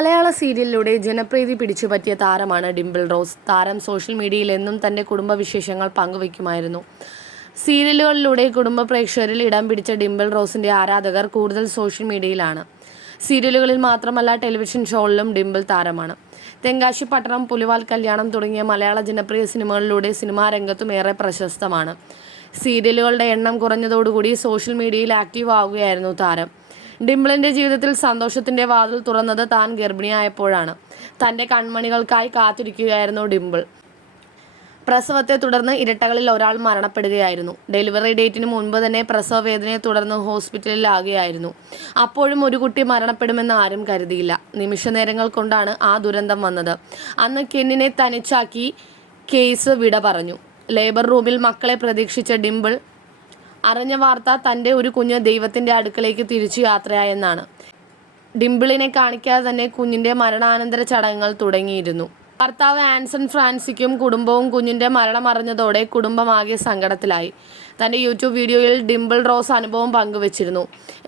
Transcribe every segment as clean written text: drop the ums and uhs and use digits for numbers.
മലയാള സീരിയലിലൂടെ ജനപ്രീതി പിടിച്ചുപറ്റിയ താരമാണ് ഡിംപിൾ റോസ്. താരം സോഷ്യൽ മീഡിയയിൽ എന്നും തന്റെ കുടുംബവിശേഷങ്ങൾ പങ്കുവയ്ക്കുമായിരുന്നു. സീരിയലുകളിലൂടെ കുടുംബ പ്രേക്ഷകരിൽ ഇടം പിടിച്ച ഡിംപിൾ റോസിന്റെ ആരാധകർ കൂടുതൽ സോഷ്യൽ മീഡിയയിലാണ്. സീരിയലുകളിൽ മാത്രമല്ല, ടെലിവിഷൻ ഷോകളിലും ഡിംപിൾ താരമാണ്. തെങ്കാശിപ്പട്ടണം, പുലിവാൽ കല്യാണം തുടങ്ങിയ മലയാള ജനപ്രിയ സിനിമകളിലൂടെ സിനിമാ രംഗത്തും ഏറെ പ്രശസ്തമാണ്. സീരിയലുകളുടെ എണ്ണം കുറഞ്ഞതോടുകൂടി സോഷ്യൽ മീഡിയയിൽ ആക്റ്റീവ് ആവുകയായിരുന്നു താരം. ഡിംപിളിന്റെ ജീവിതത്തിൽ സന്തോഷത്തിന്റെ വാതിൽ തുറന്നത് താൻ ഗർഭിണിയായപ്പോഴാണ്. തന്റെ കൺമണികൾക്കായി കാത്തിരിക്കുകയായിരുന്നു ഡിംപിൾ. പ്രസവത്തെ തുടർന്ന് ഇരട്ടകളിൽ ഒരാൾ മരണപ്പെടുകയായിരുന്നു. ഡെലിവറി ഡേറ്റിന് മുൻപ് തന്നെ പ്രസവ വേദനയെ തുടർന്ന് ഹോസ്പിറ്റലിലാകുകയായിരുന്നു. അപ്പോഴും ഒരു കുട്ടി മരണപ്പെടുമെന്ന് ആരും കരുതിയില്ല. നിമിഷനേരങ്ങൾ കൊണ്ടാണ് ആ ദുരന്തം വന്നത്. അന്ന് കെന്നിനെ തനിച്ചാക്കി കേസ് വിട പറഞ്ഞു. ലേബർ റൂമിൽ മക്കളെ പ്രതീക്ഷിച്ച ഡിംപിൾ അറിഞ്ഞ വാർത്ത തൻ്റെ ഒരു കുഞ്ഞ് ദൈവത്തിൻ്റെ അടുക്കലേക്ക് തിരിച്ചു യാത്രയായെന്നാണ്. ഡിംപിളിനെ കാണിക്കാതെ തന്നെ കുഞ്ഞിൻ്റെ മരണാനന്തര ചടങ്ങുകൾ തുടങ്ങിയിരുന്നു. ഭർത്താവ് ആൻസൺ ഫ്രാൻസിക്കും കുടുംബവും കുഞ്ഞിൻ്റെ മരണം അറിഞ്ഞതോടെ കുടുംബമാകെ സങ്കടത്തിലായി. തൻ്റെ യൂട്യൂബ് വീഡിയോയിൽ ഡിംപിൾ റോസ് അനുഭവം പങ്കുവച്ചിരുന്നു.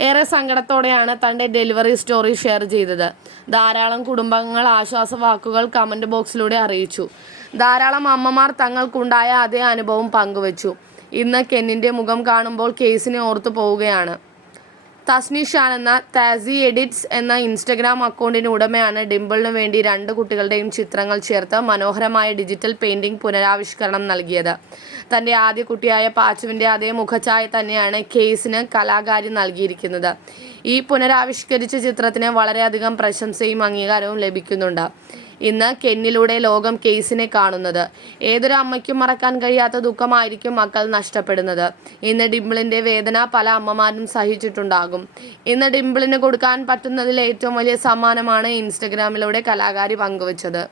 ഏറെ സങ്കടത്തോടെയാണ് തൻ്റെ ഡെലിവറി സ്റ്റോറി ഷെയർ ചെയ്തത്. ധാരാളം കുടുംബങ്ങൾ ആശ്വാസവാക്കുകൾ കമൻറ്റ് ബോക്സിലൂടെ അറിയിച്ചു. ധാരാളം അമ്മമാർ തങ്ങൾക്കുണ്ടായ അതേ അനുഭവം പങ്കുവച്ചു. ഇന്ന് കെന്നിൻ്റെ മുഖം കാണുമ്പോൾ കേസിനെ ഓർത്തു പോവുകയാണ്. തസ്നി ഷാൻ എന്ന താസി എഡിറ്റ്സ് എന്ന ഇൻസ്റ്റഗ്രാം അക്കൗണ്ടിന് ഉടമയാണ് ഡിംപിളിന് വേണ്ടി 2 കുട്ടികളുടെയും ചിത്രങ്ങൾ ചേർത്ത് മനോഹരമായ ഡിജിറ്റൽ പെയിൻറിംഗ് പുനരാവിഷ്കരണം നൽകിയത്. തൻ്റെ ആദ്യ കുട്ടിയായ പാച്ചുവിൻ്റെ അതേ മുഖഛായ തന്നെയാണ് കേസിന് കലാകാരി നൽകിയിരിക്കുന്നത്. ഈ പുനരാവിഷ്കരിച്ച ചിത്രത്തിന് വളരെയധികം പ്രശംസയും അംഗീകാരവും ലഭിക്കുന്നുണ്ട്. ഇന്ന് കെന്നിലൂടെ ലോകം കേസിനെ കാണുന്നത്. ഏതൊരു അമ്മയ്ക്കും മറക്കാൻ കഴിയാത്ത ദുഃഖമായിരിക്കും മക്കൾ നഷ്ടപ്പെടുന്നത്. ഇന്ന് ഡിംപിളിൻ്റെ വേദന പല അമ്മമാരും സഹിച്ചിട്ടുണ്ടാകും. ഇന്ന് ഡിംപിളിന് കൊടുക്കാൻ പറ്റുന്നതിൽ ഏറ്റവും വലിയ സമ്മാനമാണ് ഇൻസ്റ്റഗ്രാമിലൂടെ കലാകാരി പങ്കുവച്ചത്.